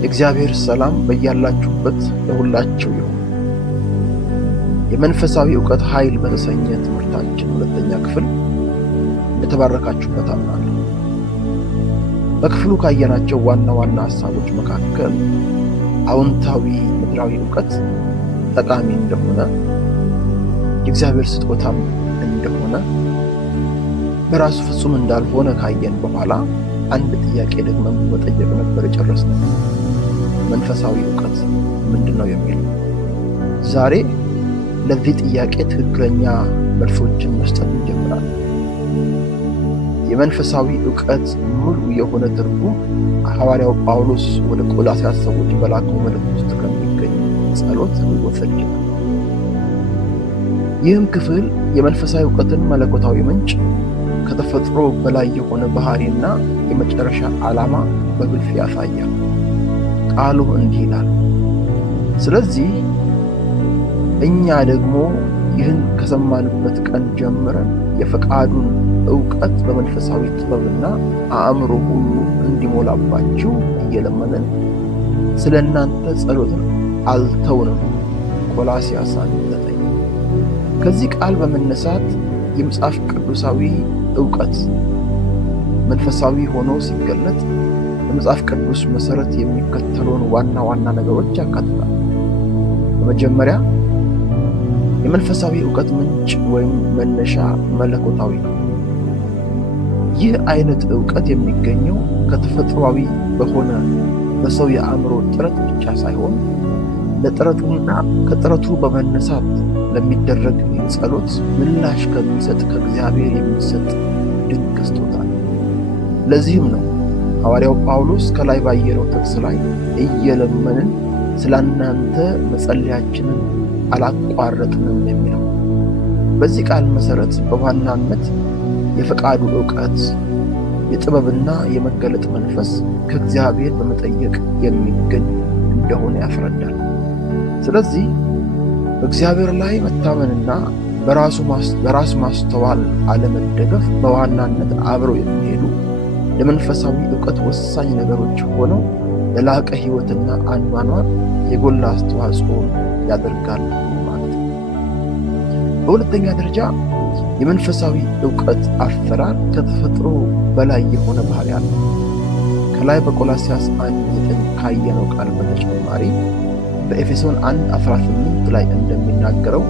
የእግዚአብሔር ሰላም በያላችሁበት ለሁላችሁ ይሁን። የመንፈሳዊ ዕውቀት ኃይል በተሰኘ ትምህርታችን ሁለተኛ ክፍል እንደተባረካችሁበት አምናለሁ። በክፍሉ ካየናቸው ዋና ዋና ሐሳቦች መካከል አዎንታዊ ምድራዊ ዕውቀት ጠቃሚ እንደሆነ፣ የእግዚአብሔር ስጦታም እንደሆነ፣ በራሱ ፍጹም እንዳልሆነ ካየን በኋላ አንድ ጥያቄ ደግሞ መጠየቅ ነበር የጨረስነው። መንፈሳዊ ዕውቀት ምንድነው የሚል። ዛሬ ለዚህ ጥያቄ ትክክለኛ መልሶችን መስጠት እንጀምራለን። የመንፈሳዊ ዕውቀት ሙሉ የሆነ ትርጉም ሐዋርያው ጳውሎስ ወደ ቆላስይስ ሰዎች በላከው መልእክት ውስጥ ከሚገኝ ጸሎት ሊወሰድ ይችላል። ይህም ክፍል የመንፈሳዊ ዕውቀትን መለኮታዊ ምንጭ፣ ከተፈጥሮ በላይ የሆነ ባህሪና የመጨረሻ ዓላማ በግልጽ ያሳያል። ቃሉ እንዲህ ይላል፣ ስለዚህ እኛ ደግሞ ይህን ከሰማንበት ቀን ጀምረን የፈቃዱን ዕውቀት በመንፈሳዊ ጥበብና አእምሮ ሁሉ እንዲሞላባችሁ እየለመንን ስለ እናንተ ጸሎትን አልተውንም። ቆላስይስ 1:9። ከዚህ ቃል በመነሳት የመጽሐፍ ቅዱሳዊ ዕውቀት መንፈሳዊ ሆኖ ሲገለጥ በመጽሐፍ ቅዱስ መሠረት የሚከተሉን ዋና ዋና ነገሮች ያካትታል። በመጀመሪያ የመንፈሳዊ ዕውቀት ምንጭ ወይም መነሻ መለኮታዊ ነው። ይህ አይነት ዕውቀት የሚገኘው ከተፈጥሯዊ በሆነ በሰው የአእምሮ ጥረት ብቻ ሳይሆን ለጥረቱና ከጥረቱ በመነሳት ለሚደረግ ጸሎት ምላሽ ከሚሰጥ ከእግዚአብሔር የሚሰጥ ድንቅ ስጦታ ነው። ለዚህም ነው ሐዋርያው ጳውሎስ ከላይ ባየነው ጥቅስ ላይ እየለመንን ስለ እናንተ መጸለያችንን አላቋረጥንም የሚለው። በዚህ ቃል መሠረት በዋናነት የፈቃዱ ዕውቀት፣ የጥበብና የመገለጥ መንፈስ ከእግዚአብሔር በመጠየቅ የሚገኝ እንደሆነ ያስረዳል። ስለዚህ በእግዚአብሔር ላይ መታመንና በራስ ማስተዋል አለመደገፍ በዋናነት አብረው የሚሄዱ ለመንፈሳዊ ዕውቀት ወሳኝ ነገሮች ሆነው ለላቀ ሕይወትና አኗኗር የጎላ አስተዋጽኦን ያደርጋል ማለት ነው። በሁለተኛ ደረጃ የመንፈሳዊ ዕውቀት አፈራር ከተፈጥሮ በላይ የሆነ ባህሪ አለው። ከላይ በቆላስይስ 1:9 ካየነው ቃል በተጨማሪ በኤፌሶን 1:18 ላይ እንደሚናገረው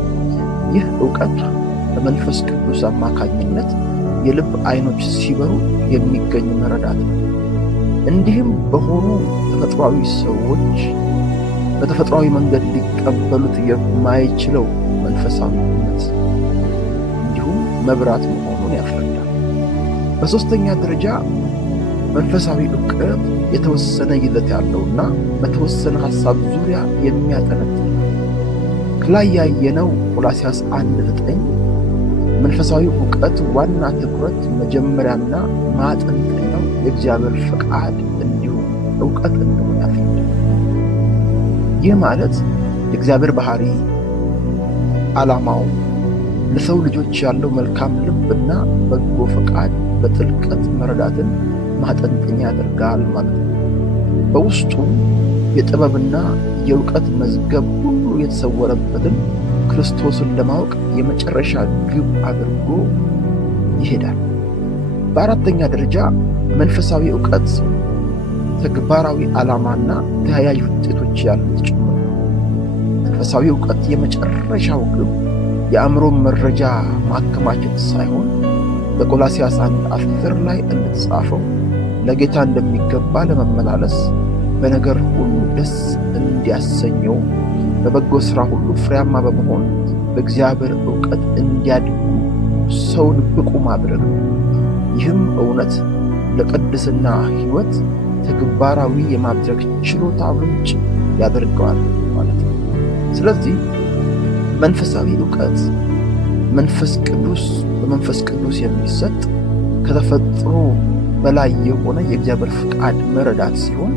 ይህ ዕውቀት በመንፈስ ቅዱስ አማካኝነት የልብ ዓይኖች ሲበሩ የሚገኝ መረዳት ነው። እንዲህም በሆኑ ተፈጥሯዊ ሰዎች በተፈጥሯዊ መንገድ ሊቀበሉት የማይችለው መንፈሳዊ እውነት እንዲሁም መብራት መሆኑን ያስረዳል። በሦስተኛ ደረጃ መንፈሳዊ ዕውቀት የተወሰነ ይዘት ያለውና በተወሰነ ሐሳብ ዙሪያ የሚያጠነጥን ነው። ከላይ ያየነው ቆላስይስ 1:9 መንፈሳዊ ዕውቀት ዋና ትኩረት መጀመሪያና ማጠንጠኛው የእግዚአብሔር ፈቃድ እንዲሁም ዕውቀት እንደሆነ ያስረዳል። ይህ ማለት የእግዚአብሔር ባህሪ፣ ዓላማው፣ ለሰው ልጆች ያለው መልካም ልብና በጎ ፈቃድ በጥልቀት መረዳትን ማጠንጠኛ ያደርጋል ማለት ነው። በውስጡ የጥበብና የዕውቀት መዝገብ ሁሉ የተሰወረበትን ክርስቶስን ለማወቅ የመጨረሻ ግብ አድርጎ ይሄዳል። በአራተኛ ደረጃ መንፈሳዊ ዕውቀት ተግባራዊ ዓላማና ተያያዥ ውጤቶች ያሉት ጭምር ነው። መንፈሳዊ ዕውቀት የመጨረሻው ግብ የአእምሮ መረጃ ማከማቸት ሳይሆን በቆላስይስ 1:10 ላይ እንደተጻፈው ለጌታ እንደሚገባ ለመመላለስ በነገር ሁሉ ደስ እንዲያሰኘው በበጎ ሥራ ሁሉ ፍሬያማ በመሆን በእግዚአብሔር ዕውቀት እንዲያድጉ ሰውን ብቁ ማድረግ ነው። ይህም እውነት ለቅድስና ሕይወት ተግባራዊ የማድረግ ችሎታ ምንጭ ያደርገዋል ማለት ነው። ስለዚህ መንፈሳዊ ዕውቀት በመንፈስ ቅዱስ የሚሰጥ ከተፈጥሮ በላይ የሆነ የእግዚአብሔር ፍቃድ መረዳት ሲሆን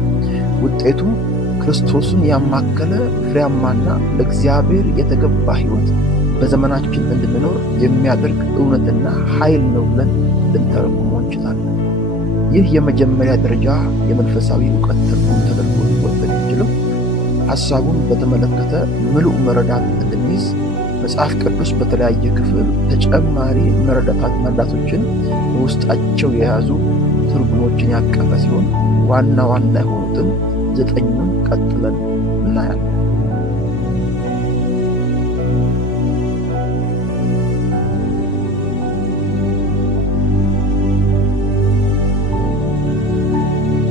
ውጤቱ ክርስቶስን ያማከለ ፍሬያማና ለእግዚአብሔር የተገባ ሕይወት በዘመናችን እንድንኖር የሚያደርግ እውነትና ኃይል ነው ብለን ልንተረጉመው እንችላለን። ይህ የመጀመሪያ ደረጃ የመንፈሳዊ እውቀት ትርጉም ተደርጎ ሊወሰድ ቢችልም ሐሳቡን በተመለከተ ምሉዕ መረዳት እንድንይዝ መጽሐፍ ቅዱስ በተለያየ ክፍል ተጨማሪ መረዳቶችን በውስጣቸው የያዙ ትርጉሞችን ያቀፈ ሲሆን ዋና ዋና የሆኑትን 9ኙን ቀጥለን እናያለን።